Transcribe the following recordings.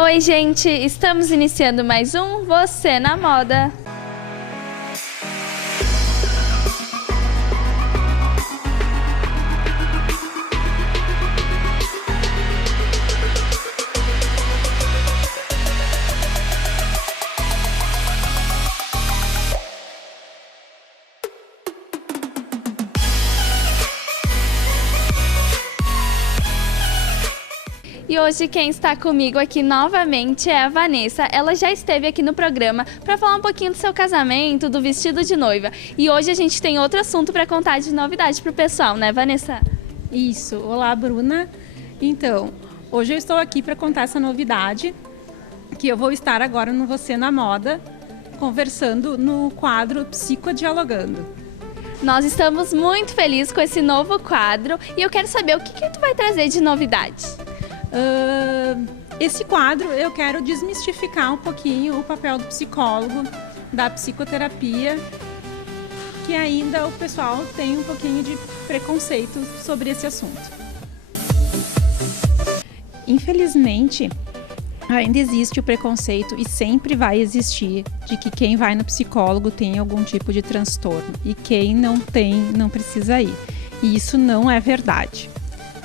Oi, gente! Estamos iniciando mais um Você na Moda. E hoje quem está comigo aqui novamente é a Vanessa. Ela já esteve aqui no programa para falar um pouquinho do seu casamento, do vestido de noiva. E hoje a gente tem outro assunto para contar de novidade para o pessoal, né, Vanessa? Isso. Olá, Bruna. Então, hoje eu estou aqui para contar essa novidade, que eu vou estar agora no Você na Moda, conversando no quadro Psicodialogando. Nós estamos muito felizes com esse novo quadro e eu quero saber o que tu vai trazer de novidade. Esse quadro eu quero desmistificar um pouquinho o papel do psicólogo, da psicoterapia, que ainda o pessoal tem um pouquinho de preconceito sobre esse assunto. Infelizmente, ainda existe o preconceito e sempre vai existir de que quem vai no psicólogo tem algum tipo de transtorno e quem não tem não precisa ir. E isso não é verdade.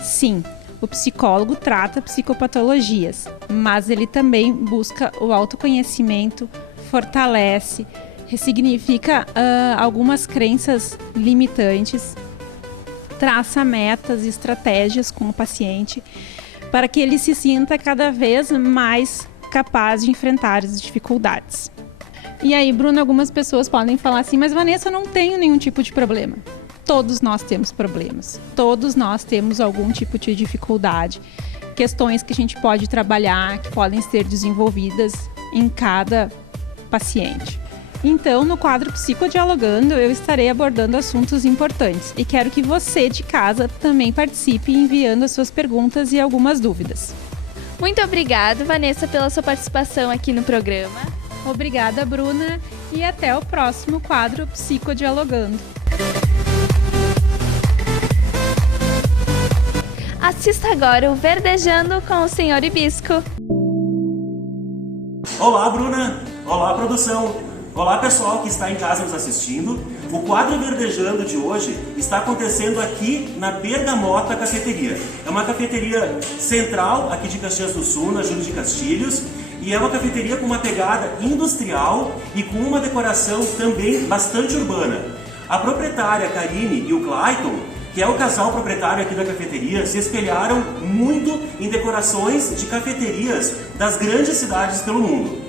Sim, o psicólogo trata psicopatologias, mas ele também busca o autoconhecimento, fortalece, ressignifica algumas crenças limitantes, traça metas e estratégias com o paciente para que ele se sinta cada vez mais capaz de enfrentar as dificuldades. E aí, Bruna, algumas pessoas podem falar assim, mas Vanessa, eu não tenho nenhum tipo de problema. Todos nós temos problemas, todos nós temos algum tipo de dificuldade, questões que a gente pode trabalhar, que podem ser desenvolvidas em cada paciente. Então, no quadro Psicodialogando, eu estarei abordando assuntos importantes e quero que você de casa também participe enviando as suas perguntas e algumas dúvidas. Muito obrigada, Vanessa, pela sua participação aqui no programa. Obrigada, Bruna, e até o próximo quadro Psicodialogando. Assista agora o Verdejando com o Sr. Hibisco. Olá, Bruna! Olá, produção! Olá, pessoal que está em casa nos assistindo. O quadro Verdejando de hoje está acontecendo aqui na Bergamota Cafeteria. É uma cafeteria central aqui de Caxias do Sul, na Júlio de Castilhos. E é uma cafeteria com uma pegada industrial e com uma decoração também bastante urbana. A proprietária Karine e o Clayton, que é o casal proprietário aqui da cafeteria, se espelharam muito em decorações de cafeterias das grandes cidades pelo mundo.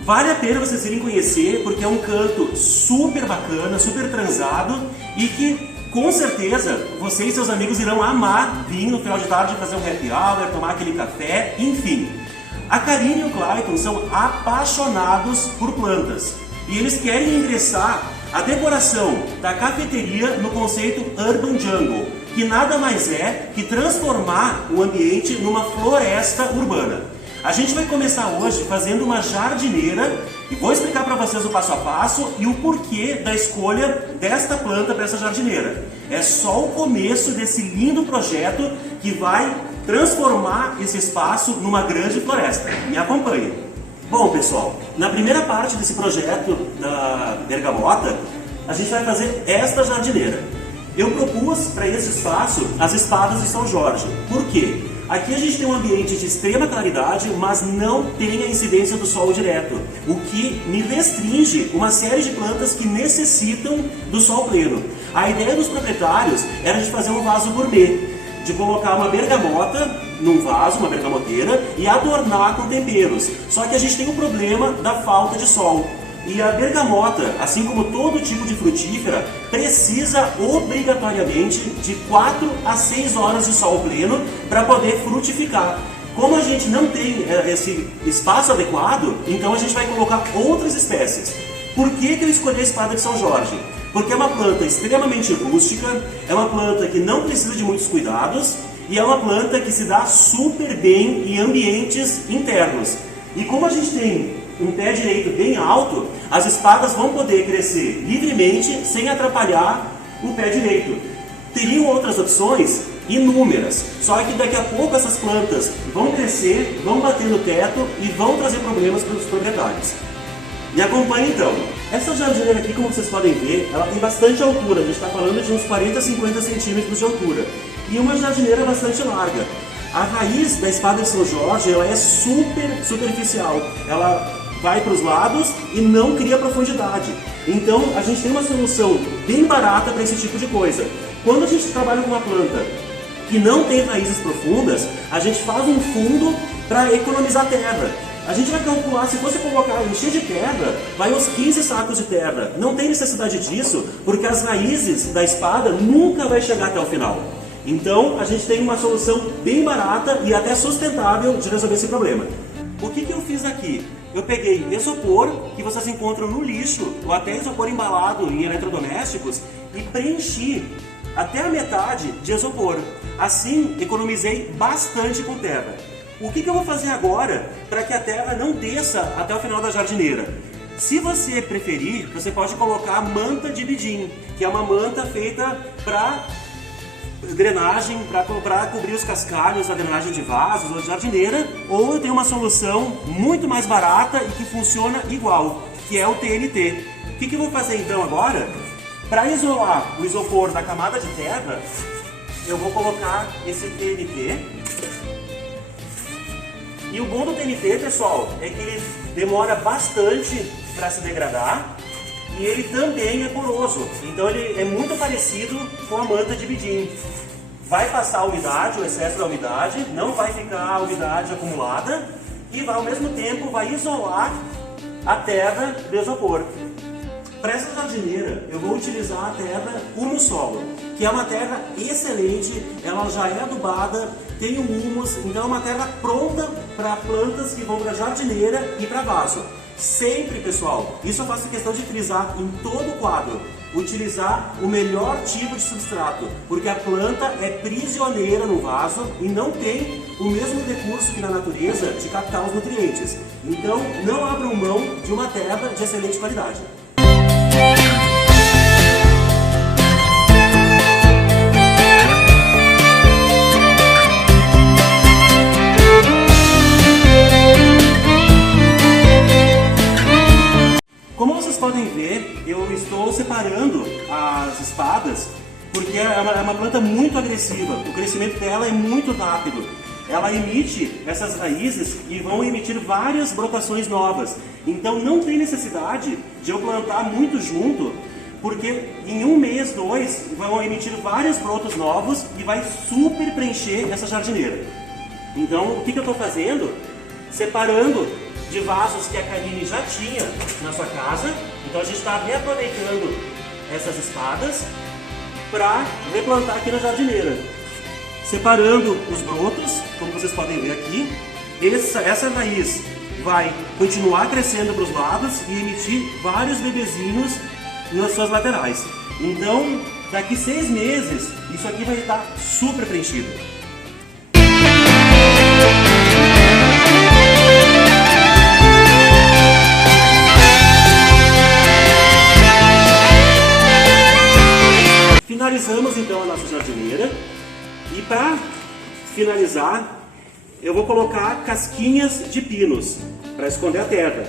Vale a pena vocês irem conhecer, porque é um canto super bacana, super transado e que, com certeza, você e seus amigos irão amar vir no final de tarde fazer um happy hour, tomar aquele café, enfim. A Karine e o Clayton são apaixonados por plantas e eles querem ingressar a decoração da cafeteria no conceito Urban Jungle, que nada mais é que transformar o ambiente numa floresta urbana. A gente vai começar hoje fazendo uma jardineira e vou explicar para vocês o passo a passo e o porquê da escolha desta planta para essa jardineira. É só o começo desse lindo projeto que vai transformar esse espaço numa grande floresta. Me acompanhe. Bom, pessoal, na primeira parte desse projeto da Bergamota, a gente vai fazer esta jardineira. Eu propus para esse espaço as espadas de São Jorge. Por quê? Aqui a gente tem um ambiente de extrema claridade, mas não tem a incidência do sol direto, o que me restringe uma série de plantas que necessitam do sol pleno. A ideia dos proprietários era de fazer um vaso gourmet, de colocar uma bergamota num vaso, uma bergamoteira, e adornar com temperos. Só que a gente tem o problema da falta de sol. E a bergamota, assim como todo tipo de frutífera, precisa obrigatoriamente de 4 a 6 horas de sol pleno para poder frutificar. Como a gente não tem esse espaço adequado, então a gente vai colocar outras espécies. Por que eu escolhi a espada de São Jorge? Porque é uma planta extremamente rústica, é uma planta que não precisa de muitos cuidados e é uma planta que se dá super bem em ambientes internos. E como a gente tem um pé direito bem alto, as espadas vão poder crescer livremente sem atrapalhar o pé direito. Teriam outras opções inúmeras. Só que daqui a pouco essas plantas vão crescer, vão bater no teto e vão trazer problemas para os proprietários. Me acompanhe então. Essa jardineira aqui, como vocês podem ver, ela tem bastante altura. A gente está falando de uns 40 a 50 centímetros de altura. E uma jardineira bastante larga. A raiz da espada de São Jorge, ela é super superficial. Ela vai para os lados e não cria profundidade. Então a gente tem uma solução bem barata para esse tipo de coisa. Quando a gente trabalha com uma planta que não tem raízes profundas, a gente faz um fundo para economizar terra. A gente vai calcular, se fosse colocar, encher de terra, vai uns 15 sacos de terra. Não tem necessidade disso, porque as raízes da espada nunca vai chegar até o final. Então a gente tem uma solução bem barata e até sustentável de resolver esse problema. O que eu fiz aqui? Eu peguei isopor, que vocês encontram no lixo, ou até isopor embalado em eletrodomésticos, e preenchi até a metade de isopor. Assim, economizei bastante com terra. O que eu vou fazer agora para que a terra não desça até o final da jardineira? Se você preferir, você pode colocar manta de bidim, que é uma manta feita para drenagem, para cobrir os cascalhos, a drenagem de vasos ou de jardineira, ou eu tenho uma solução muito mais barata e que funciona igual, que é o TNT. O que eu vou fazer então agora? Para isolar o isopor da camada de terra, eu vou colocar esse TNT. E o bom do TNT, pessoal, é que ele demora bastante para se degradar e ele também é poroso. Então ele é muito parecido com a manta de bidim. Vai passar a umidade, o excesso da umidade, não vai ficar a umidade acumulada e vai, ao mesmo tempo vai isolar a terra do isopor. Para essa jardineira, eu vou utilizar a terra humus solo, que é uma terra excelente, ela já é adubada, tem o humus, então é uma terra pronta para plantas que vão para a jardineira e para vaso. Sempre, pessoal, isso eu faço questão de frisar em todo o quadro, utilizar o melhor tipo de substrato, porque a planta é prisioneira no vaso e não tem o mesmo recurso que na natureza de captar os nutrientes. Então, não abram mão de uma terra de excelente qualidade. Como vocês podem ver, eu estou separando as espadas porque é uma planta muito agressiva, o crescimento dela é muito rápido. Ela emite essas raízes e vão emitir várias brotações novas. Então não tem necessidade de eu plantar muito junto, porque em um mês, dois, vão emitir vários brotos novos e vai super preencher essa jardineira. Então o que eu estou fazendo? Separando de vasos que a Karine já tinha na sua casa. Então a gente está reaproveitando essas espadas para replantar aqui na jardineira. Separando os brotos, como vocês podem ver aqui, essa raiz vai continuar crescendo para os lados e emitir vários bebezinhos nas suas laterais. Então, daqui 6 meses, isso aqui vai estar super preenchido. Finalizamos então a nossa jardineira e para finalizar eu vou colocar casquinhas de pinos para esconder a terra.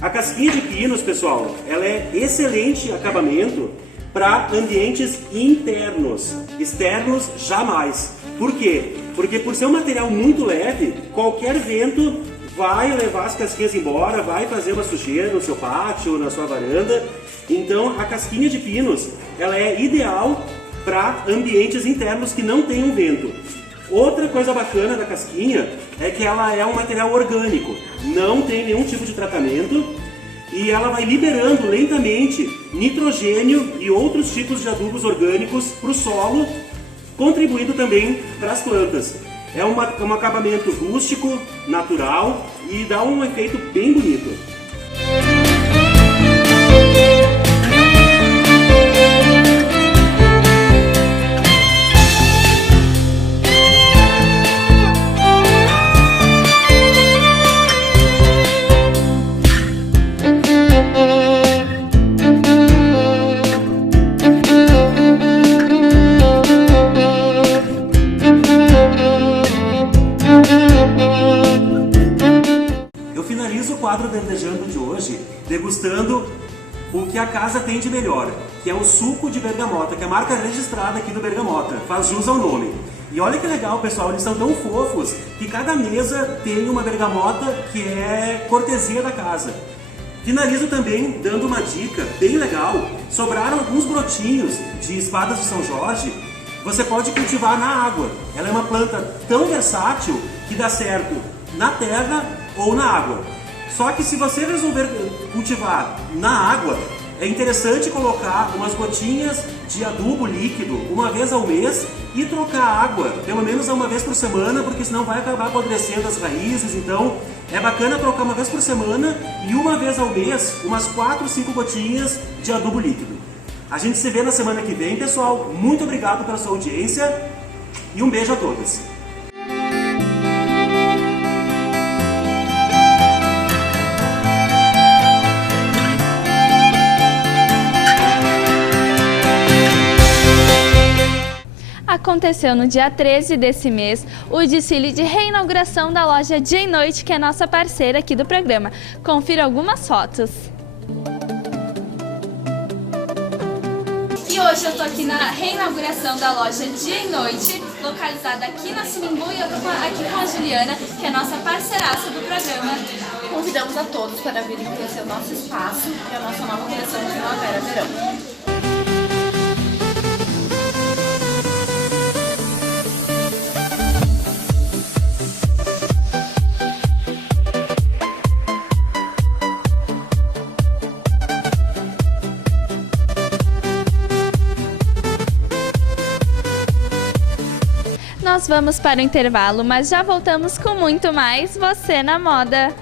A casquinha de pinos, pessoal, ela é excelente acabamento para ambientes internos, externos jamais. Por quê? Porque por ser um material muito leve, qualquer vento vai levar as casquinhas embora, vai fazer uma sujeira no seu pátio, na sua varanda. Então a casquinha de pinos ela é ideal para ambientes internos que não tenham vento. Outra coisa bacana da casquinha é que ela é um material orgânico, não tem nenhum tipo de tratamento e ela vai liberando lentamente nitrogênio e outros tipos de adubos orgânicos para o solo, contribuindo também para as plantas. É um acabamento rústico, natural e dá um efeito bem bonito. finalizo o quadro Verdejando de hoje degustando o que a casa tem de melhor, que é o suco de bergamota, que é a marca registrada aqui do Bergamota, faz jus ao nome. E olha que legal, pessoal, eles são tão fofos que cada mesa tem uma bergamota que é cortesia da casa. Finalizo também dando uma dica bem legal. Sobraram alguns brotinhos de espadas de São Jorge. Você pode cultivar na água. Ela é uma planta tão versátil que dá certo na terra ou na água. Só que se você resolver cultivar na água, é interessante colocar umas gotinhas de adubo líquido uma vez ao mês e trocar a água, pelo menos uma vez por semana, porque senão vai acabar apodrecendo as raízes. Então é bacana trocar uma vez por semana e uma vez ao mês, umas 4 ou 5 gotinhas de adubo líquido. A gente se vê na semana que vem, pessoal. Muito obrigado pela sua audiência e um beijo a todos. Aconteceu no dia 13 desse mês o desfile de reinauguração da loja Dia e Noite, que é nossa parceira aqui do programa. Confira algumas fotos. E hoje eu tô aqui na reinauguração da loja Dia e Noite, localizada aqui na Sinimbu, e eu tô aqui com a Juliana, que é nossa parceiraça do programa. Convidamos a todos para virem conhecer o nosso espaço e a nossa nova coleção de primavera-verão. Nós vamos para o intervalo, mas já voltamos com muito mais Você na Moda.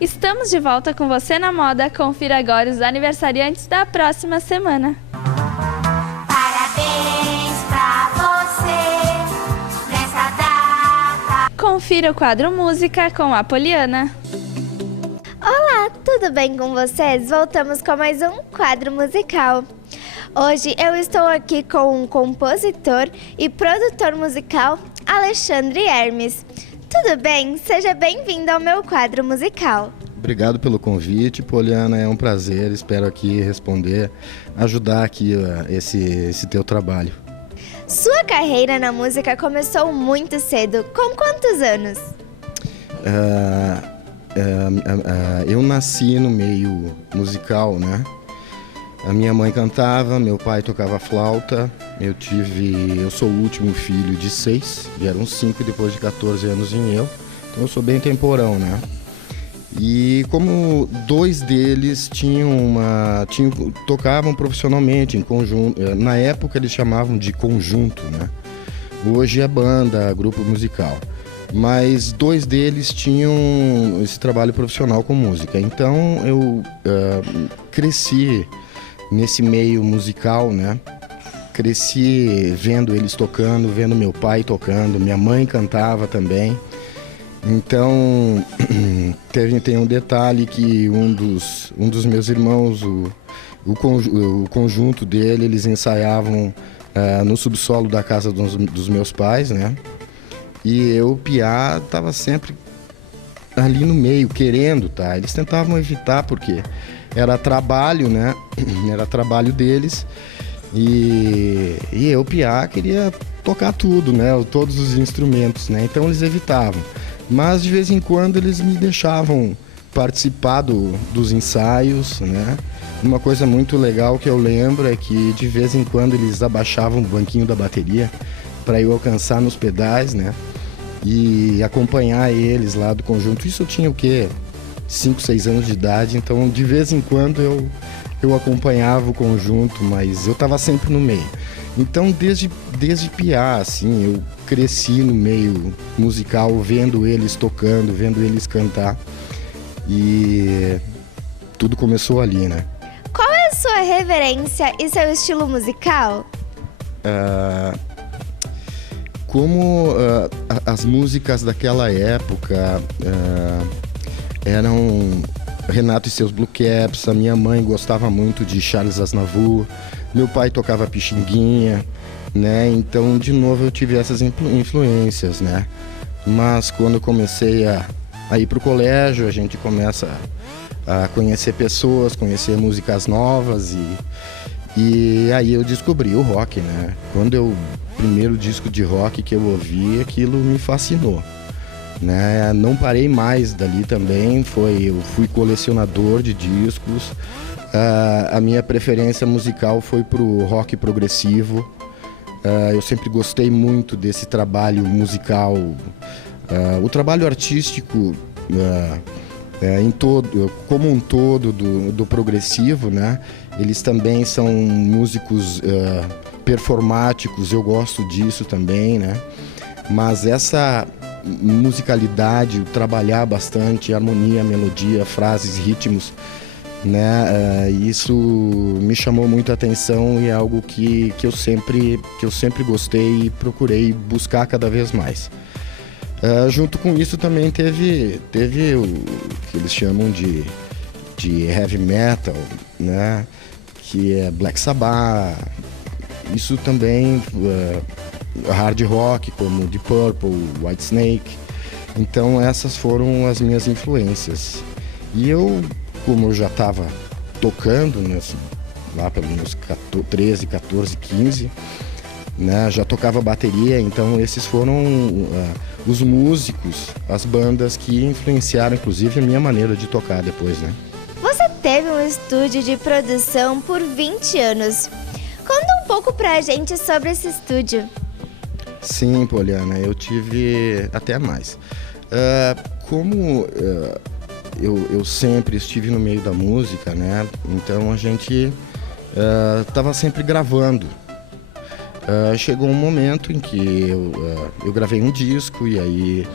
Estamos de volta com Você na Moda. Confira agora os aniversariantes da próxima semana. Parabéns pra você nessa data. Confira o quadro Música com a Poliana. Olá, tudo bem com vocês? Voltamos com mais um quadro musical. Hoje eu estou aqui com o compositor e produtor musical Alexandre Hermes. Tudo bem? Seja bem-vindo ao meu quadro musical. Obrigado pelo convite, Poliana, é um prazer, espero aqui responder, ajudar aqui esse teu trabalho. Sua carreira na música começou muito cedo, com quantos anos? Eu nasci no meio musical, né? A minha mãe cantava, meu pai tocava flauta, eu sou o último filho de 6, vieram 5 depois de 14 anos em eu, então eu sou bem temporão, né? E como 2 deles tocavam profissionalmente em conjunto, na época eles chamavam de conjunto, né? Hoje é banda, grupo musical. Mas 2 deles tinham esse trabalho profissional com música. Então eu cresci nesse meio musical, né? Cresci vendo eles tocando, vendo meu pai tocando, minha mãe cantava também. Então, tem um detalhe que um dos meus irmãos, o conjunto dele, eles ensaiavam no subsolo da casa dos meus pais, né? E eu, piá, estava sempre ali no meio, querendo, tá? Eles tentavam evitar porque era trabalho, né? Era trabalho deles. E eu, piá, queria tocar tudo, né? Todos os instrumentos, né? Então eles evitavam. Mas de vez em quando eles me deixavam participar dos ensaios, né? Uma coisa muito legal que eu lembro é que de vez em quando eles abaixavam o banquinho da bateria para eu alcançar nos pedais, né? E acompanhar eles lá do conjunto. Isso eu tinha o quê? 5, 6 anos de idade, então de vez em quando eu acompanhava o conjunto, mas eu estava sempre no meio. Então, desde piá, assim, eu cresci no meio musical, vendo eles tocando, vendo eles cantar. E tudo começou ali, né? Qual é a sua reverência e seu estilo musical? As músicas daquela época eram Renato e seus Blue Caps, a minha mãe gostava muito de Charles Aznavour, meu pai tocava Pixinguinha, né? Então, de novo, eu tive essas influências, né? Mas quando eu comecei a ir para o colégio, a gente começa a conhecer pessoas, conhecer músicas novas e aí eu descobri o rock, né? O primeiro disco de rock que eu ouvi, aquilo me fascinou, né? Não parei mais dali também, eu fui colecionador de discos. A minha preferência musical foi pro rock progressivo. Eu sempre gostei muito desse trabalho musical, o trabalho artístico como um todo do progressivo, né? Eles também são músicos performáticos, eu gosto disso também, né? Mas essa musicalidade, trabalhar bastante harmonia, melodia, frases, ritmos, né? Isso me chamou muito a atenção e é algo que eu sempre gostei e procurei buscar cada vez mais. Junto com isso também teve o que eles chamam de heavy metal, né? Que é Black Sabbath. Isso também, hard rock como Deep Purple, Whitesnake. Então essas foram as minhas influências. E como eu já estava tocando, né, lá pelos meus 13, 14, 15, né, já tocava bateria, então esses foram os músicos, as bandas que influenciaram inclusive a minha maneira de tocar depois, né? Você teve um estúdio de produção por 20 anos. Conta um pouco pra gente sobre esse estúdio. Sim, Poliana, eu tive até mais. Eu sempre estive no meio da música, né? Então a gente estava sempre gravando. Chegou um momento em que eu gravei um disco e aí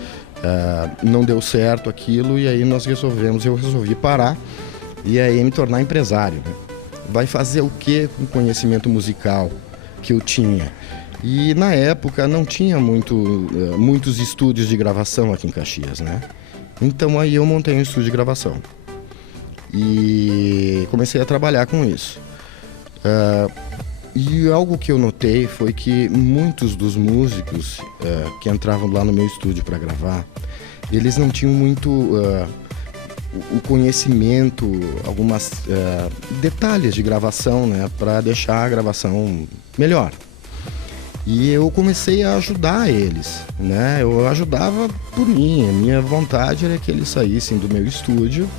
não deu certo aquilo e aí eu resolvi parar e aí me tornar empresário, né? Vai fazer o que com o conhecimento musical que eu tinha? E na época não tinha muitos estúdios de gravação aqui em Caxias, né? Então aí eu montei um estúdio de gravação e comecei a trabalhar com isso. E algo que eu notei foi que muitos dos músicos que entravam lá no meu estúdio para gravar, eles não tinham muito o conhecimento, algumas detalhes de gravação, né, para deixar a gravação melhor. E eu comecei a ajudar eles, né? Eu ajudava por mim, a minha vontade era que eles saíssem do meu estúdio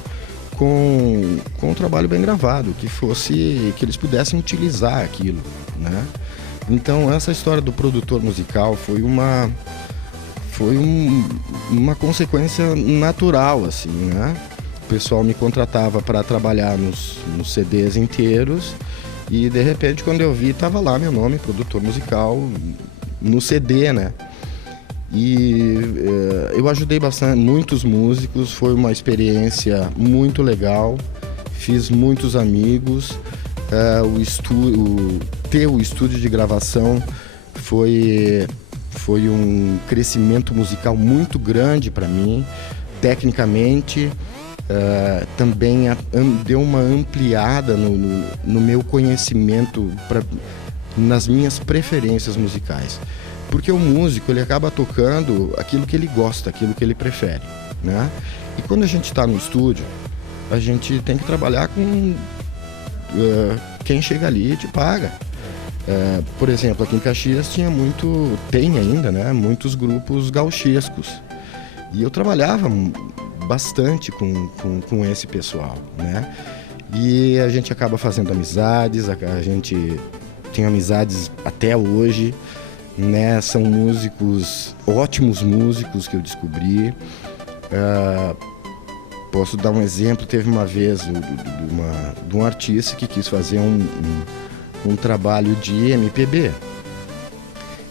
com um trabalho bem gravado, que eles pudessem utilizar aquilo, né? Então essa história do produtor musical foi uma consequência natural, assim, né? O pessoal me contratava para trabalhar nos CDs inteiros e de repente quando eu vi estava lá meu nome, produtor musical, no CD, né? E eu ajudei bastante, muitos músicos, foi uma experiência muito legal, fiz muitos amigos, ter o estúdio de gravação foi um crescimento musical muito grande para mim, tecnicamente, também deu uma ampliada no meu conhecimento, nas minhas preferências musicais. Porque o músico, ele acaba tocando aquilo que ele gosta, aquilo que ele prefere, né? E quando a gente está no estúdio, a gente tem que trabalhar com quem chega ali e te paga. Por exemplo, aqui em Caxias tem ainda, né, muitos grupos gauchescos. E eu trabalhava bastante com esse pessoal, né? E a gente acaba fazendo amizades, a gente tem amizades até hoje, né? São ótimos músicos que eu descobri. Posso dar um exemplo, teve uma vez de um artista que quis fazer um trabalho de MPB.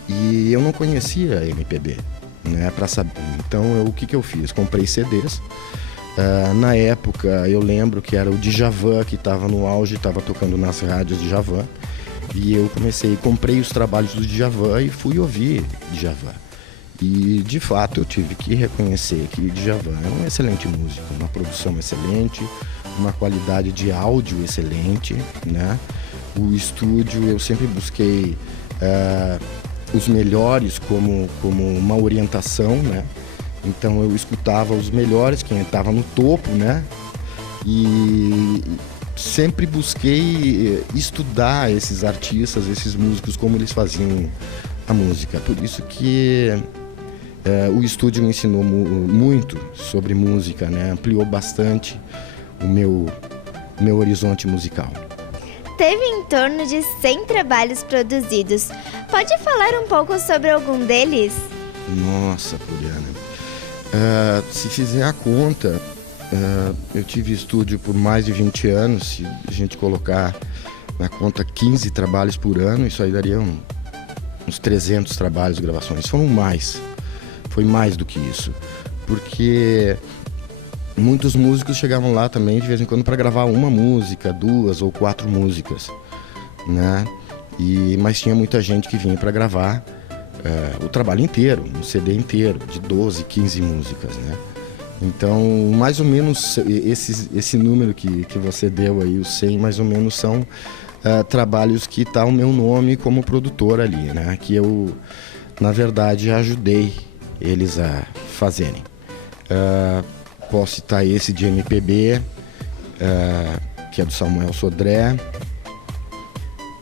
E eu não conhecia MPB, né, para saber. Então, o que eu fiz? Comprei CDs. Na época, eu lembro que era o Djavan que estava no auge, estava tocando nas rádios Djavan. E eu comprei os trabalhos do Djavan e fui ouvir Djavan. E, de fato, eu tive que reconhecer que Djavan é um excelente músico, uma produção excelente, uma qualidade de áudio excelente, né? O estúdio, eu sempre busquei os melhores como uma orientação, né? Então eu escutava os melhores, quem estava no topo, né? E sempre busquei estudar esses artistas, esses músicos, como eles faziam a música. Por isso que o estúdio me ensinou muito sobre música, né? Ampliou bastante o meu horizonte musical. Teve em torno de 100 trabalhos produzidos. Pode falar um pouco sobre algum deles? Nossa, Poliana. Se fizer a conta, eu tive estúdio por mais de 20 anos. Se a gente colocar na conta 15 trabalhos por ano, isso aí daria uns 300 trabalhos, gravações. Foi mais do que isso. Porque muitos músicos chegavam lá também de vez em quando para gravar uma música, 2 ou 4 músicas, né? Mas tinha muita gente que vinha para gravar o trabalho inteiro, um CD inteiro, de 12, 15 músicas, né? Então, mais ou menos esse número que você deu aí, os 100, mais ou menos são trabalhos que tá o meu nome como produtor ali, né? Que eu, na verdade, ajudei eles a fazerem. Posso citar esse de MPB, que é do Samuel Sodré,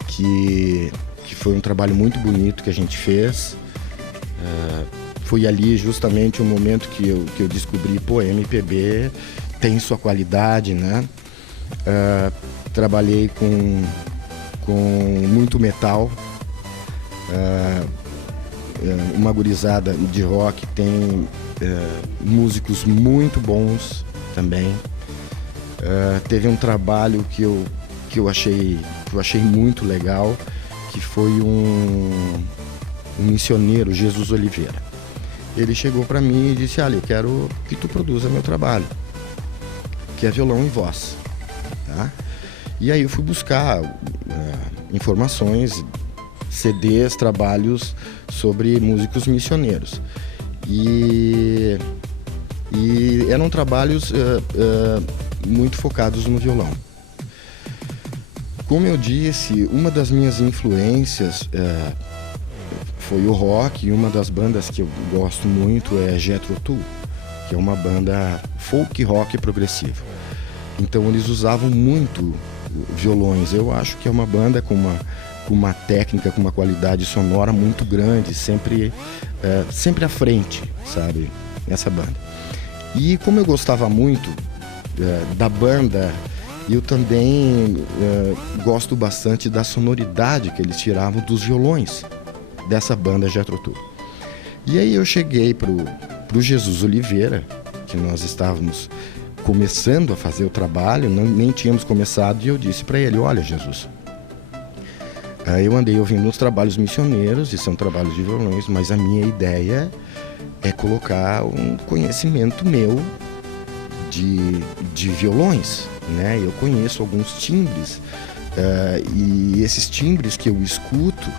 que foi um trabalho muito bonito que a gente fez. Foi ali justamente o momento que eu descobri, MPB tem sua qualidade, né? Trabalhei com muito metal, uma gurizada de rock, tem músicos muito bons também. Teve um trabalho que eu achei muito legal, que foi um missioneiro, Jesus Oliveira. Ele chegou para mim e disse: eu quero que tu produza meu trabalho, que é violão e voz, tá? E aí eu fui buscar informações, CDs, trabalhos sobre músicos missioneiros. E eram trabalhos muito focados no violão. Como eu disse, uma das minhas influências foi o rock, e uma das bandas que eu gosto muito é Jethro Tull, que é uma banda folk rock progressivo. Então eles usavam muito violões. Eu acho que é uma banda com uma técnica, com uma qualidade sonora muito grande, sempre à frente, sabe, essa banda. E como eu gostava muito da banda, eu também gosto bastante da sonoridade que eles tiravam dos violões dessa banda Jethro Tull. E aí eu cheguei pro Jesus Oliveira, que nós estávamos começando a fazer o trabalho, nem tínhamos começado, e eu disse para ele: olha, Jesus, eu andei ouvindo os trabalhos missioneiros, e são trabalhos de violões, mas a minha ideia é colocar um conhecimento meu de violões, né? Eu conheço alguns timbres, e esses timbres que eu escuto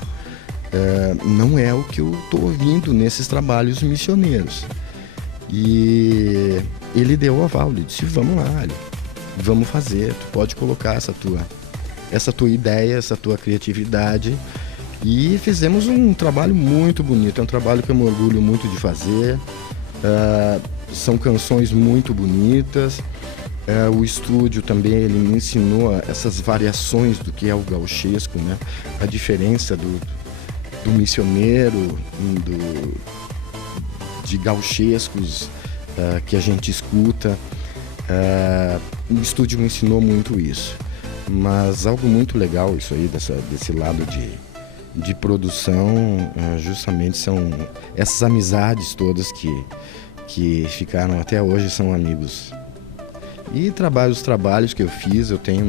não é o que eu estou ouvindo nesses trabalhos missioneiros. E ele deu o aval, ele disse: vamos lá, vamos fazer, tu pode colocar essa tua ideia, essa tua criatividade. E fizemos um trabalho muito bonito, é um trabalho que eu me orgulho muito de fazer. São canções muito bonitas. O estúdio também, ele me ensinou essas variações do que é o gauchesco, né? A diferença do missioneiro, de gauchescos que a gente escuta. O estúdio me ensinou muito isso. Mas algo muito legal isso aí, desse lado de produção, justamente são essas amizades todas que ficaram até hoje, são amigos. E os trabalhos que eu fiz, eu tenho,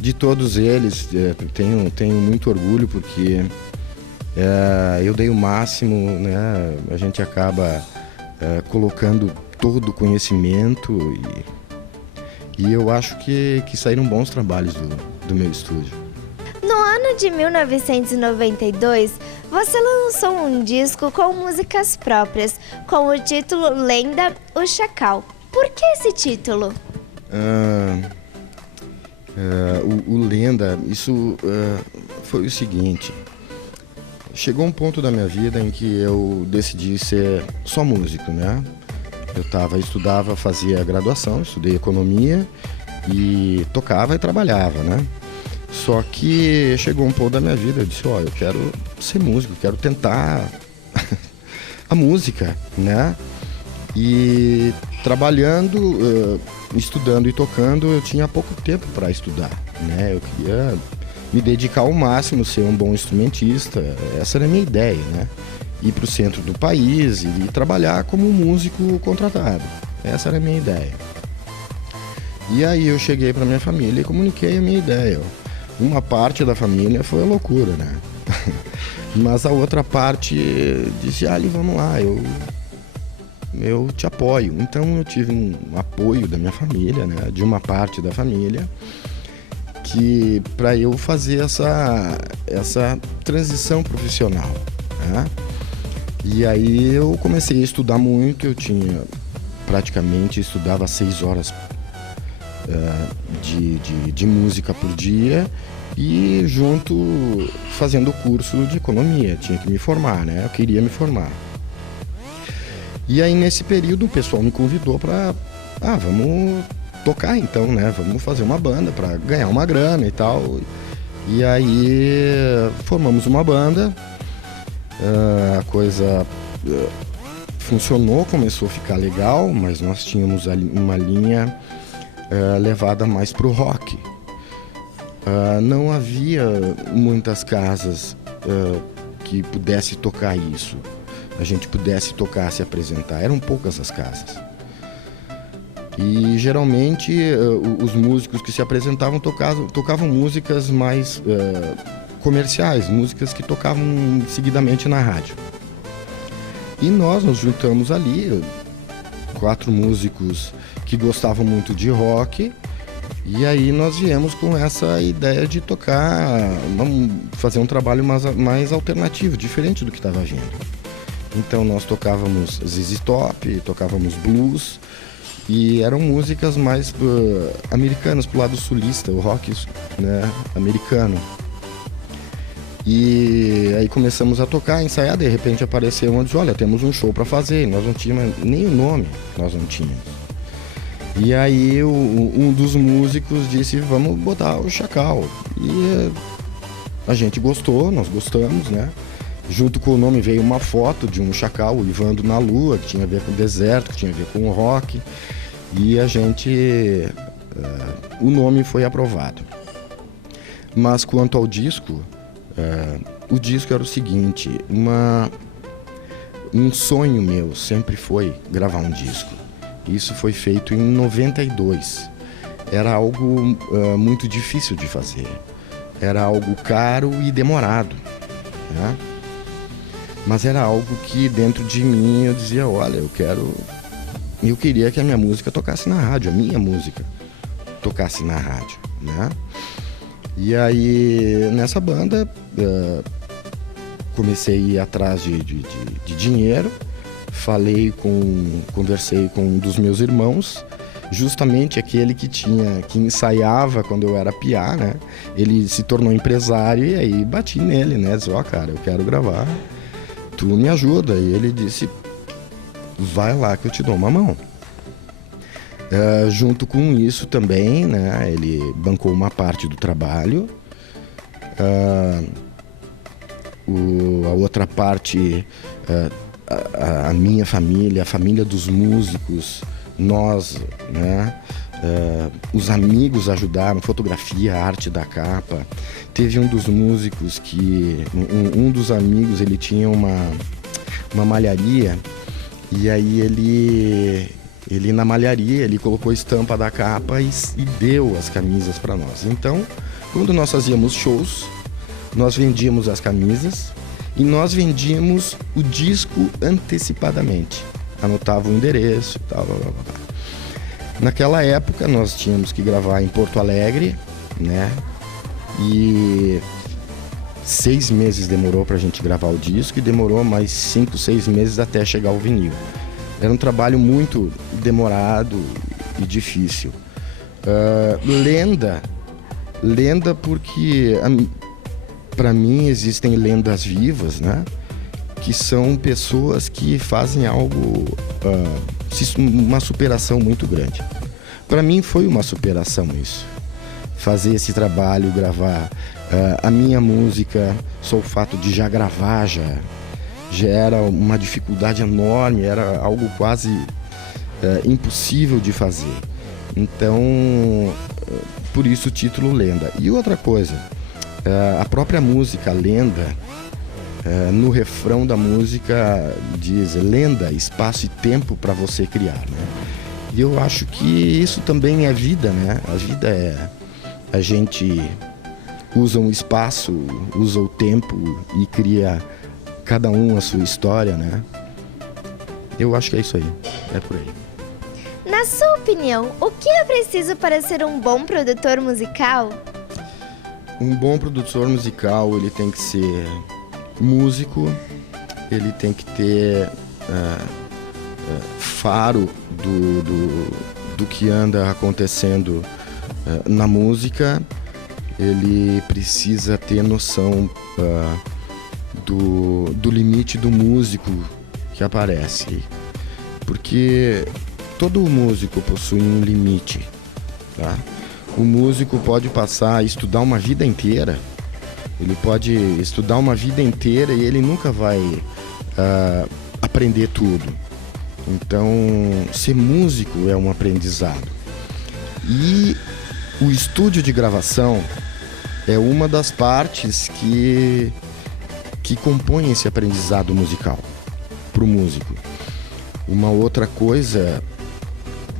De todos eles, tenho muito orgulho porque eu dei o máximo, né? A gente acaba colocando todo o conhecimento e eu acho que saíram bons trabalhos do meu estúdio. No ano de 1992, você lançou um disco com músicas próprias, com o título Lenda, o Chacal. Por que esse título? O Lenda, isso foi o seguinte. Chegou um ponto da minha vida em que eu decidi ser só músico, né? Eu estudava, fazia graduação, estudei economia e tocava e trabalhava, né? Só que chegou um ponto da minha vida, eu disse, eu quero ser músico, quero tentar a música, né? E trabalhando, estudando e tocando, eu tinha pouco tempo para estudar, né? Eu queria me dedicar ao máximo, ser um bom instrumentista, essa era a minha ideia, né? Ir para o centro do país e trabalhar como um músico contratado, essa era a minha ideia. E aí eu cheguei para minha família e comuniquei a minha ideia. Uma parte da família foi a loucura, né? Mas a outra parte disse, vamos lá, eu te apoio. Então eu tive um apoio da minha família, né? De uma parte da família, que para eu fazer essa transição profissional, né? E aí eu comecei a estudar muito, eu estudava 6 horas de música por dia e junto fazendo curso de economia, tinha que me formar, né? Eu queria me formar. E aí nesse período o pessoal me convidou para, vamos tocar então, né? Vamos fazer uma banda para ganhar uma grana e tal. E aí formamos uma banda, a coisa funcionou, começou a ficar legal, mas nós tínhamos uma linha levada mais pro rock. Não havia muitas casas que pudesse tocar isso, a gente pudesse tocar, se apresentar, eram poucas as casas. E geralmente os músicos que se apresentavam tocavam músicas mais comerciais, músicas que tocavam seguidamente na rádio. E nós nos juntamos ali, 4 músicos que gostavam muito de rock, e aí nós viemos com essa ideia de tocar, fazer um trabalho mais alternativo, diferente do que estava vindo. Então nós tocávamos ZZ Top, tocávamos blues, e eram músicas mais americanas, pro lado sulista, o rock, né, americano. E aí começamos a tocar, ensaiar, de repente apareceu um e disse, olha, temos um show para fazer, nós não tínhamos nem o nome, nós não tínhamos. E aí um dos músicos disse, vamos botar o Chacal. E a gente gostou, nós gostamos, né? Junto com o nome veio uma foto de um chacal uivando na lua, que tinha a ver com o deserto, que tinha a ver com o rock. E a gente... o nome foi aprovado. Mas quanto ao disco, o disco era o seguinte, um sonho meu sempre foi gravar um disco. Isso foi feito em 92. Era algo muito difícil de fazer. Era algo caro e demorado, né? Mas era algo que dentro de mim eu dizia, olha, eu queria que a minha música tocasse na rádio, a minha música tocasse na rádio, né? E aí nessa banda comecei a ir atrás de dinheiro, conversei com um dos meus irmãos, justamente aquele que ensaiava quando eu era piá, né? Ele se tornou empresário e aí bati nele, né? Disse, cara, eu quero gravar, tu me ajuda. E ele disse, vai lá que eu te dou uma mão. Junto com isso também, né? Ele bancou uma parte do trabalho. A outra parte, a minha família, a família dos músicos, nós, né? Os amigos ajudaram, fotografia, arte da capa. Teve um dos músicos que, um dos amigos, ele tinha uma malharia, e aí ele na malharia, ele colocou a estampa da capa e deu as camisas para nós. Então, quando nós fazíamos shows, nós vendíamos as camisas e nós vendíamos o disco antecipadamente. Anotava o endereço e tal, blá, blá, blá. Naquela época nós tínhamos que gravar em Porto Alegre, né? E 6 meses demorou pra gente gravar o disco e demorou mais 5, 6 meses até chegar o vinil. Era um trabalho muito demorado e difícil. Lenda porque para mim existem lendas vivas, né? Que são pessoas que fazem algo, uma superação muito grande. Para mim foi uma superação isso. Fazer esse trabalho, gravar a minha música, só o fato de já gravar já era uma dificuldade enorme, era algo quase impossível de fazer. Então, por isso o título Lenda. E outra coisa, a própria música Lenda, no refrão da música diz lenda, espaço e tempo para você criar, né? E eu acho que isso também é vida, né? A vida é a gente usa um espaço, usa o tempo e cria cada um a sua história, né? Eu acho que é isso aí, é por aí. Na sua opinião, o que é preciso para ser um bom produtor musical? Um bom produtor musical, ele tem que ser músico, ele tem que ter faro do que anda acontecendo na música, ele precisa ter noção do limite do músico que aparece, porque todo músico possui um limite, tá? O músico pode passar a estudar uma vida inteira, ele pode estudar uma vida inteira e ele nunca vai aprender tudo. Então, ser músico é um aprendizado. E o estúdio de gravação é uma das partes que compõe esse aprendizado musical para o músico. Uma outra coisa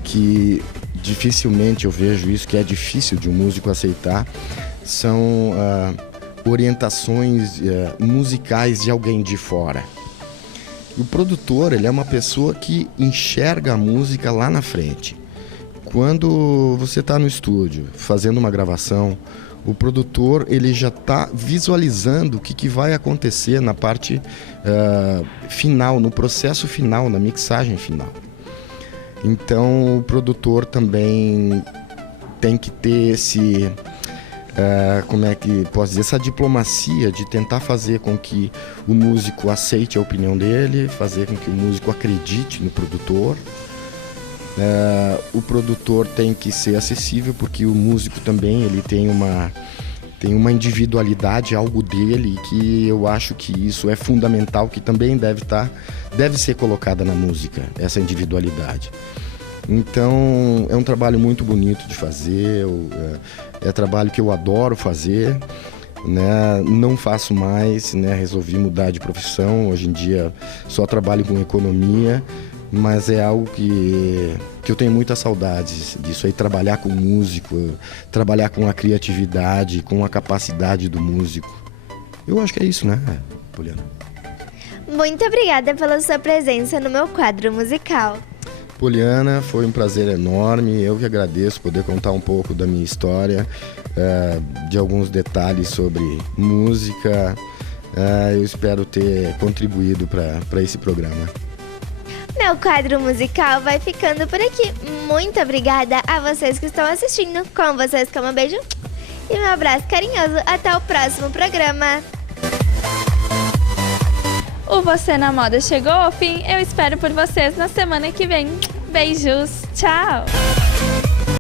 que dificilmente eu vejo isso, que é difícil de um músico aceitar, são orientações musicais de alguém de fora. O produtor, ele é uma pessoa que enxerga a música lá na frente. Quando você está no estúdio fazendo uma gravação, o produtor ele já está visualizando o que vai acontecer na parte final, no processo final, na mixagem final. Então o produtor também tem que ter esse, como é que posso dizer, essa diplomacia de tentar fazer com que o músico aceite a opinião dele, fazer com que o músico acredite no produtor. O produtor tem que ser acessível, porque o músico também ele tem uma individualidade, algo dele, que eu acho que isso é fundamental, que também deve ser colocada na música, essa individualidade. Então é um trabalho muito bonito de fazer, é trabalho que eu adoro fazer, né? Não faço mais, né? Resolvi mudar de profissão, hoje em dia só trabalho com economia, mas é algo que eu tenho muitas saudades disso aí, trabalhar com músico, trabalhar com a criatividade, com a capacidade do músico. Eu acho que é isso, né, Poliana? Muito obrigada pela sua presença no meu quadro musical. Poliana, foi um prazer enorme, eu que agradeço poder contar um pouco da minha história, de alguns detalhes sobre música. Eu espero ter contribuído para esse programa. Meu quadro musical vai ficando por aqui. Muito obrigada a vocês que estão assistindo. Com vocês, um beijo e um abraço carinhoso. Até o próximo programa. O Você na Moda chegou ao fim. Eu espero por vocês na semana que vem. Beijos. Tchau.